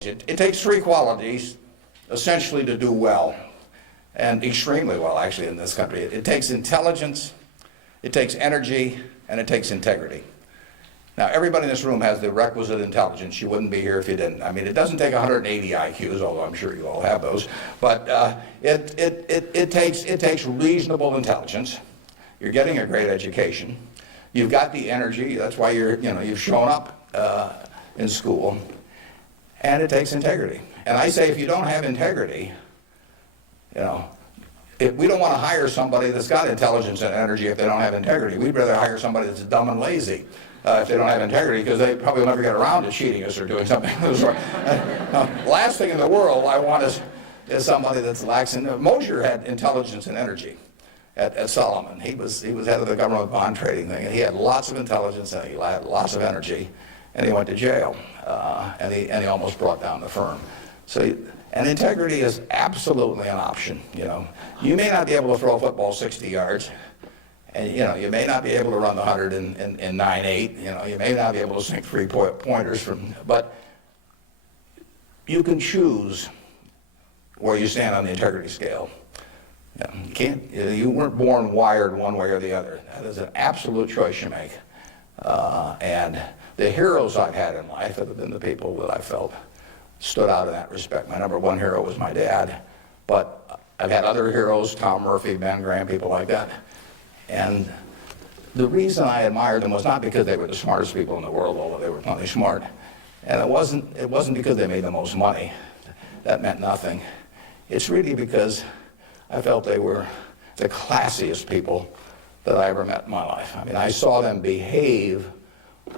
It takes three qualities essentially to do well, and extremely well actually in this country. It takes intelligence, it takes energy, and it takes integrity. Now everybody in this room has the requisite intelligence. You wouldn't be here if you didn't. I mean, it doesn't take 180 IQs, although I'm sure you all have those, but it takes reasonable intelligence. You're getting a great education. You've got the energy, that's why you've shown up in school. And it takes integrity. And I say if you don't have integrity, we don't want to hire somebody that's got intelligence and energy if they don't have integrity. We'd rather hire somebody that's dumb and lazy if they don't have integrity, because they probably will never get around to cheating us or doing something of the sort. Last thing in the world I want is somebody that's lax. Mosher had intelligence and energy at Solomon. He was head of the government bond trading thing, and he had lots of intelligence and he had lots of energy. And he went to jail, and he almost brought down the firm. And integrity is absolutely an option. You may not be able to throw a football 60 yards, and you may not be able to run the 100 in 9.8. You may not be able to sink three-pointers but you can choose where you stand on the integrity scale. You can't. You weren't born wired one way or the other. That is an absolute choice you make, and the heroes I've had in life have been the people that I felt stood out in that respect. My number one hero was my dad, but I've had other heroes, Tom Murphy, Ben Graham, people like that. And the reason I admired them was not because they were the smartest people in the world, although they were plenty smart. And it wasn't because they made the most money. That meant nothing. It's really because I felt they were the classiest people that I ever met in my life. I mean, I saw them behave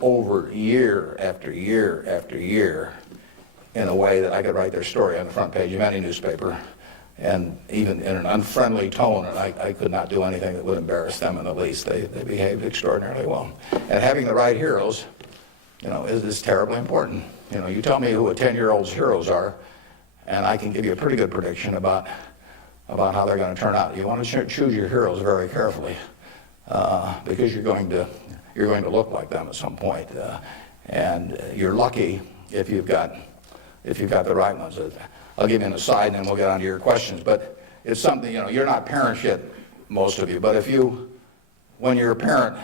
over year after year after year in a way that I could write their story on the front page of any newspaper, and even in an unfriendly tone, and I could not do anything that would embarrass them in the least. They behaved extraordinarily well. And having the right heroes, is terribly important. You tell me who a 10-year-old's heroes are, and I can give you a pretty good prediction about how they're going to turn out. You want to choose your heroes very carefully, because you're going to look like them at some point, and you're lucky if you've got the right ones. I'll give you an aside, and then we'll get on to your questions. But it's something, you're not parents yet, most of you. But when you're a parent,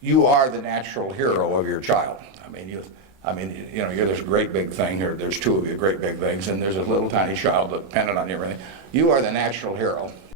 you are the natural hero of your child. You're this great big thing, or there's two of you great big things, and there's a little tiny child dependent on you. You are the natural hero.